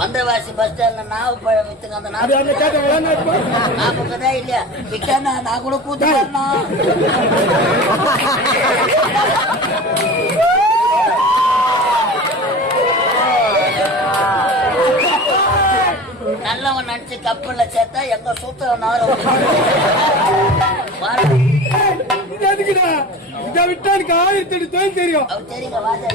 மந்திரவாசி bus ஸ்டாண்ட்ல நாவு பழம் வித்துங்க. அந்த நாற்பதா இல்லையா விட்டா நான் கூட கூத்து வரணும். நல்லவன் நினைச்சு கப்பல்ல சேர்த்தா எங்க சூத்த நாரும் விட்டானுக்கு 1008 தொழில் தெரியும். தெரியுங்க வாஜா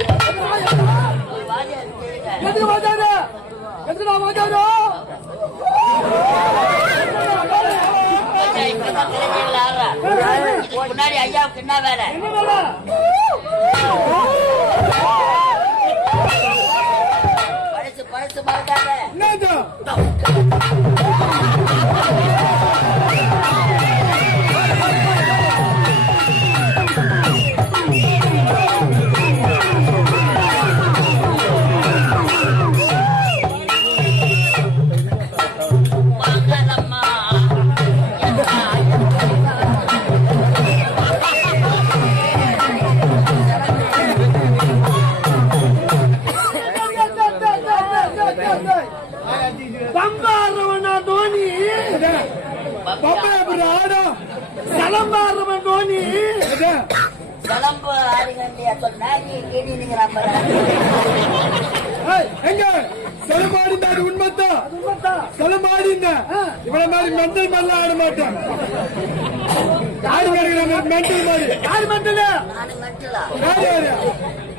முன்னாடி ஐயாவுக்கு என்ன வேலை? பழசு பழசு மாட்டாங்க.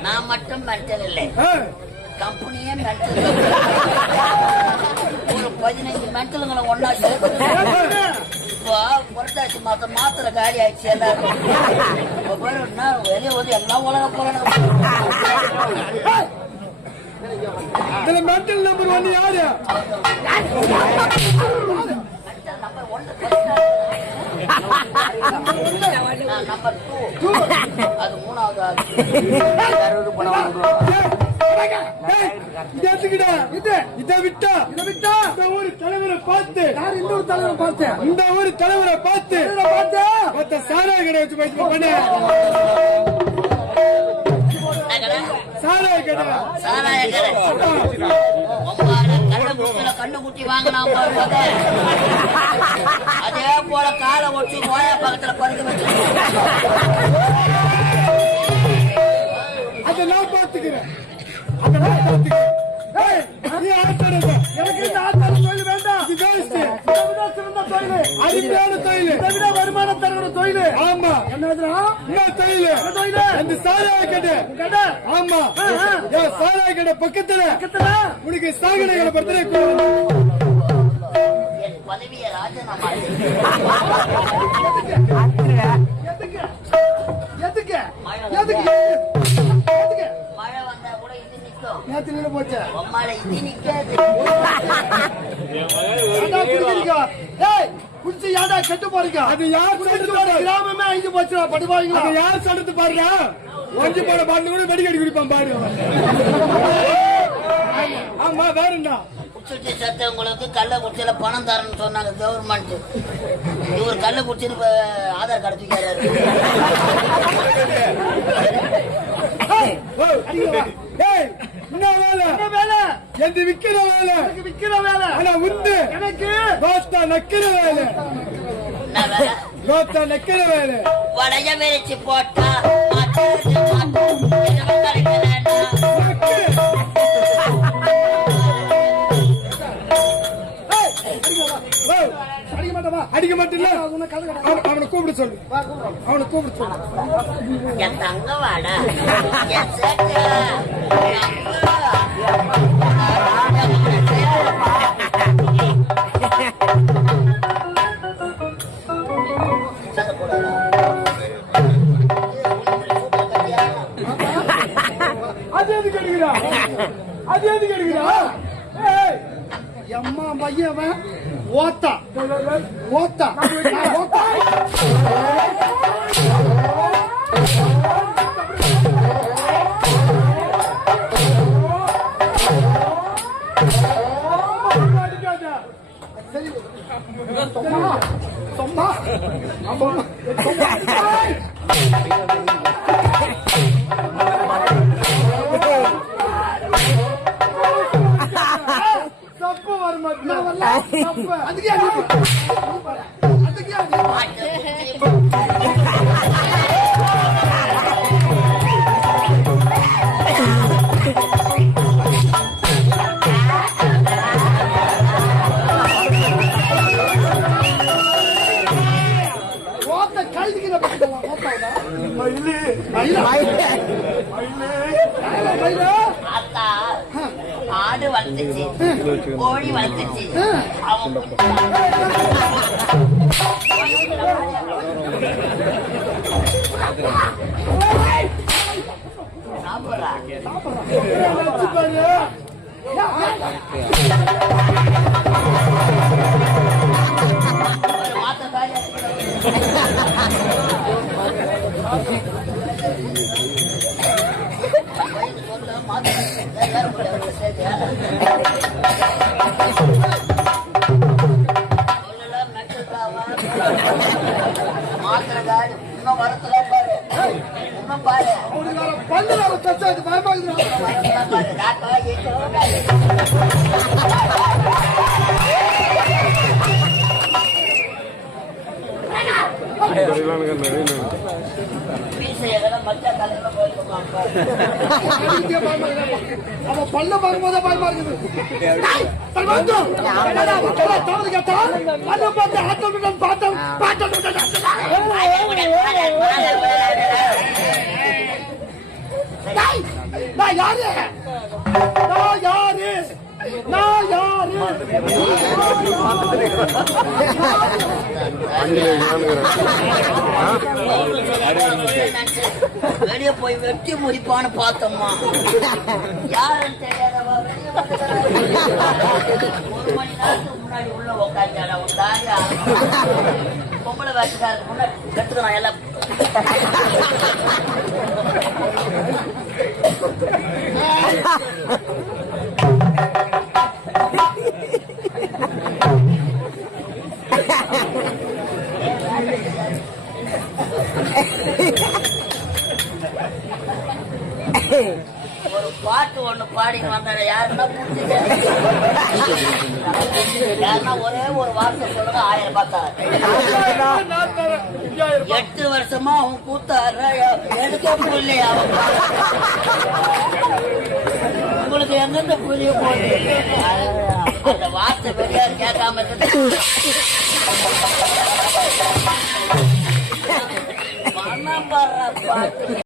நான் மட்டும் மென்டல் இல்லை, கம்பெனியே மென்டல். ஒரு 15 மென்டலுங்களை ஒன்னா சேர்த்து இப்போ புரட்டாசி மாசம் மாத்திர காலி ஆயிடுச்சு. எல்லாரும் வெளியே வந்து எல்லாம் உலக போறாங்க. மென்டல் நம்பர் 1 யாரு? நம்பர் 2 அது 3வது ஒரு தலைவரை பார்த்து இந்த ஒரு தலைவரை பார்த்து சாராய கடை வச்சு பண்ண சாராய கடை கண்ணு குட்டி வாங்கினாம அதே போல காலை ஒட்டி கோயா பக்கத்துல பறக்க வச்சு அதை நான் பார்த்துக்கிறேன். வருமானம் தரக்கூடிய தொழில். ஆமா என்ன தொழில்? அந்த சாராய கடை. ஆமா சாராய கடை பக்கத்துல உனக்கு சாகடைகளை பத்தி பதவியை ராஜினாமா மழை வந்தா கூட இது நிற்கும். நேற்று நின்று போச்சு மழை இது நிக்காது. குடிச்சு யாரா கெட்டு போறீங்க? அது யார் கிராமமே அழிஞ்சு போச்சு. படிப்பாங்க யார் சொல்றது பாருங்க. ஒஞ்சி போட பாட்டு கூட வெடிக்கடி குடிப்பான் பாரு. ஆமா வேறண்டா குடிச்சுட்டு சத்தவங்களுக்கு கள்ளக்குறிச்சியில பணம் தரணும்னு சொன்னாங்க கவர்மெண்ட். இவர் கள்ளக்குறிச்சின்னு ஆதார் கார்டு தூக்கிறாரு. என்ன வேலை? எந்த விக்கிற வேலை ஆனா உண்டு எனக்கு கோத்தா நக்கிற வேலை. கோத்தா நக்கிற வேலை வளைய விரிச்சு போட்டா அடிக்க மாட்டேன். அவனை கூப்பிட சொல்லு. என் தங்க வாடா அது எதுக்கு எடுக்கிறா? எம்மா பையன் ஓத்தா வர மாட்டேன் நான் வரல தப்பு அதுக்கே நீ போற அதுக்கே நீ ஓட்ட கைதிக்கிற பக்கத்துல ஓட்டாடா மயிலே மயிலே மயிலே ஆத்தா ஆடு வளர்த்துச்சு கோழி வளர்த்துச்சு அவன் சாப்பிடுறா ஒரு மாத்த காலியா மாத்திர காடு இன்னும் வரத்துல பாரு இன்னும் பாரு பல்லு வேற தச்சா இது பயமாகுது அவன் பல்ல பார்க்கும்போதே பயமா இருக்குது நான் யாரு நான் யாரு நான் யாரு வெளிய போய் வெட்டி முடிப்பான்னு பார்த்தோம்மா யாருன்னு தெரியாதவா வெளிய ஒரு மணி நேரத்துக்கு முன்னாடி உள்ள உட்காந்து உண்டாயா பொம்பளை வேட்டுக்காருக்கு முன்னாடி கத்துக்கணும் எல்லாம் ஒரு பாட்டு ஒண்ணு பாடின்னு வந்தாங்க யாருன்னா யாருன்னா ஒரே ஒரு வார்த்தை சொல்லுங்க 1000 ரூபாய் தரேன் 8 வருஷமா அவன் கூத்தாடுற எடுக்க புரியலையா உங்களுக்கு எங்கிருந்து புரிய போகுது அந்த வார்த்தை வெளியா கேட்காம மனம் பாடுற பாட்டு